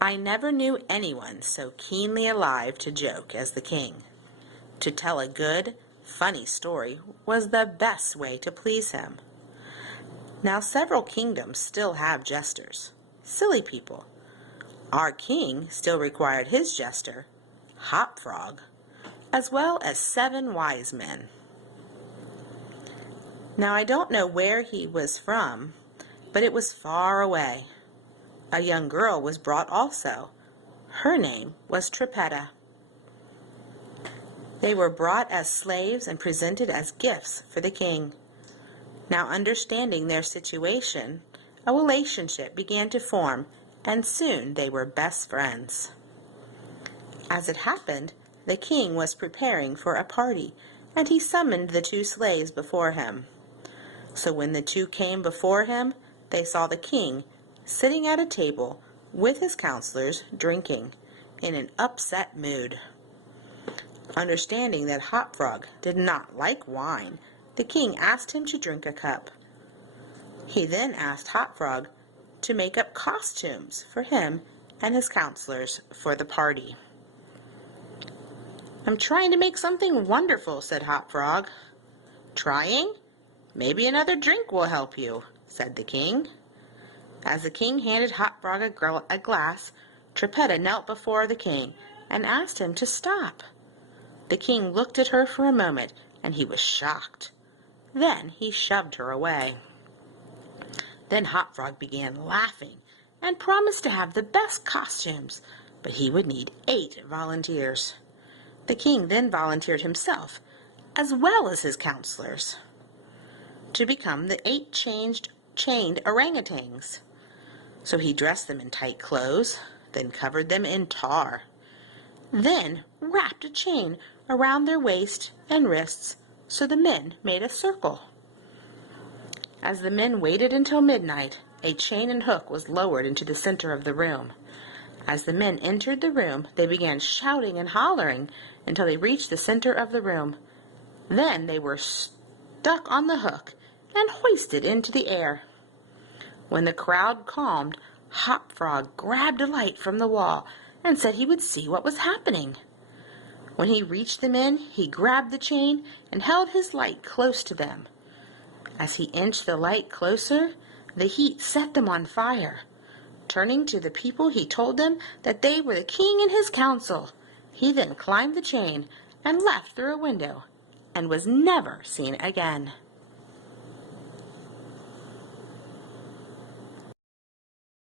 I never knew anyone so keenly alive to joke as the king. To tell a good, funny story was the best way to please him. Now several kingdoms still have jesters, silly people. Our king still required his jester, Hop Frog, as well as 7 wise men. Now I don't know where he was from, but it was far away. A young girl was brought also. Her name was Trippetta. They were brought as slaves and presented as gifts for the king. Now understanding their situation, a relationship began to form, and soon they were best friends. As it happened, the king was preparing for a party, and he summoned the 2 slaves before him. So when the 2 came before him, they saw the king sitting at a table with his counselors drinking, in an upset mood. Understanding that Hop Frog did not like wine, the king asked him to drink a cup. He then asked Hop Frog to make up costumes for him and his counselors for the party. "I'm trying to make something wonderful," said Hop Frog. "Trying? Maybe another drink will help you," said the king. As the king handed Hop Frog a glass, Trippetta knelt before the king and asked him to stop. The king looked at her for a moment, and he was shocked. Then he shoved her away. Then Hop Frog began laughing and promised to have the best costumes, but he would need 8 volunteers. The king then volunteered himself, as well as his counselors, to become the 8 chained orangutans. So he dressed them in tight clothes, then covered them in tar, then wrapped a chain around their waist and wrists, so the men made a circle. As the men waited until midnight, a chain and hook was lowered into the center of the room. As the men entered the room, they began shouting and hollering until they reached the center of the room. Then they were stuck on the hook and hoisted into the air. When the crowd calmed, Hop Frog grabbed a light from the wall and said he would see what was happening. When he reached the men, he grabbed the chain and held his light close to them. As he inched the light closer, the heat set them on fire. Turning to the people, he told them that they were the king and his council. He then climbed the chain and left through a window and was never seen again.